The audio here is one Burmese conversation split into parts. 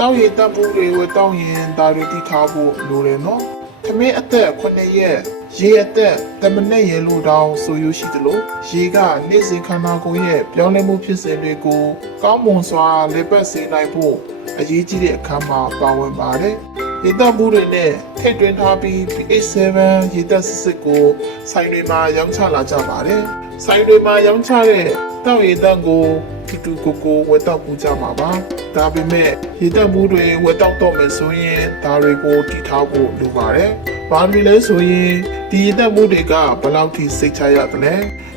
တောက်ရည်တပ်ဖို့တွေဝယ်တောက်ရင်ဒါတွေတိထားဖို့လိုတယ်နော်သမင်းအသက်9ရက်ရေအသက်တမနဲ့ရေလို့တောင်းဆိုရရှိသလိုရေကနေ့စဉ်ခန္ဓာကိုယ်ရဲ့ပြောင်းလဲမှုဖြစ်စဉ်တွေကိုကောင်းမွန်စွာလေပတ်စေနိုင်ဖို့အရေးကြီးတဲ့အခါမှာပါဝင်ပါတယ်ရေတပ်မှုတွေနဲ့ထိတ်တွင်ထားပြီး PH7 ရေတပ်စစ်စစ်ကိုဆိုင်တွေမှာရောင်းချလာကြပါတယ်ဆိုင်တွေမှာရောင်းချတဲ့တောက်ရည်တပ်ကို တူတူကိုကိုဝယ်တောက်ပူကြမှာပါဒါပေမဲ့ရေတပ်မှုတွေဝယ်တောက်တော့မယ်ဆိုရင်ဒါတွေကိုတည်ထားဖို့လိုပါတယ်ဘာလို့လဲဆိုရင်ဒီရေတပ်မှုတွေကဘယ်လောက်ထိစိတ်ချရတယ်လဲ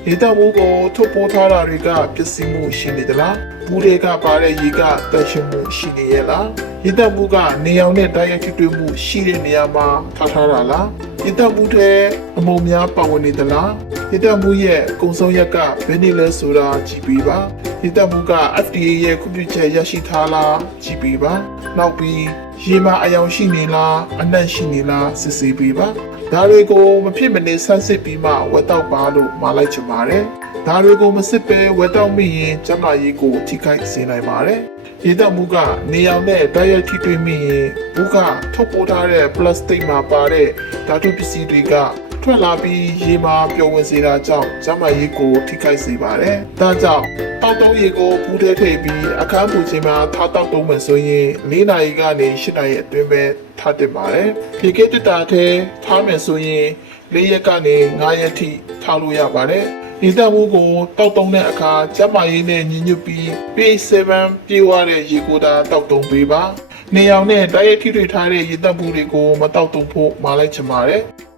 ရေတပ်မှုကိုထုတ်ပိုးထားတာတွေကပစ္စည်းမှုရှိနေသလားဘူးတွေကပါတဲ့ရေကတန့်ရှင်းမှုရှိနေရဲ့လားရေတပ်မှုကနေအောင်နဲ့တိုက်ရိုက်ထိတွေ့မှုရှိတဲ့နေရာမှာထားထားတာလားရေတပ်မှုတွေအမုံများပါဝင်နေသလား ရေတပ်မှုရဲ့အကုံဆုံးရက်ကဘယ်နည်းလဲဆိုတာကြည့်ပြီးပါရေတပ်မှုက FDA ရဲ့ခွင့်ပြုချက်ရရှိထားလားကြည့်ပြီးပါနောက်ပြီးရေမှာအယောင်ရှိနေလားအနံ့ရှိနေလားစစ်ဆေးပြီးပါဒါတွေကိုမဖြစ်မနေဆန်းစစ်ပြီးမှဝက်တော့ပါလို့မှာလိုက်ချင်ပါတယ်ဒါတွေကိုမစစ်ပဲဝက်တော့မိရင်ကျန်းမာရေးကိုထိခိုက်စေနိုင်ပါတယ်ရေတပ်မှုကနေအောင်နဲ့တိုက်ရိုက်ထိတွေ့မိရင်ဘူးကထုတ်ပိုးထားတဲ့ပလတ်စတစ်မှာပါတဲ့ဓာတုပစ္စည်းတွေက ထွက်လာပြီးရေမှာပျော်ဝင်စေတာကြောင့်ကျန်းမာရေးကိုထိခိုက်စေပါတယ်။ဒါကြောင့်တောက်တုံးရေကိုဘူးထဲထည့်ပြီးအခန်းပူချိန်မှာထားတောက်တုံးမယ်ဆိုရင်၄နာရီကနေ၈နာရီအတွင်းပဲထားတင်ပါတယ်။ဒီကိတ္တတာထဲထားမယ်ဆိုရင်၄ရက်ကနေ၅ရက်ထိထားလို့ရပါတယ်။ဒီတပ်မှုကိုတောက်တုံးတဲ့အခါကျန်းမာရေးနဲ့ညီညွတ်ပြီး P7 ပြေဝတဲ့ရေကိုတာတောက်တုံးပေးပါ။နေအောင်နဲ့တိုက်ရိုက်ထိတွေ့ထားတဲ့ရေတပ်မှုတွေကိုမတောက်တုံဖို့မှာလိုက်ချင်ပါတယ်။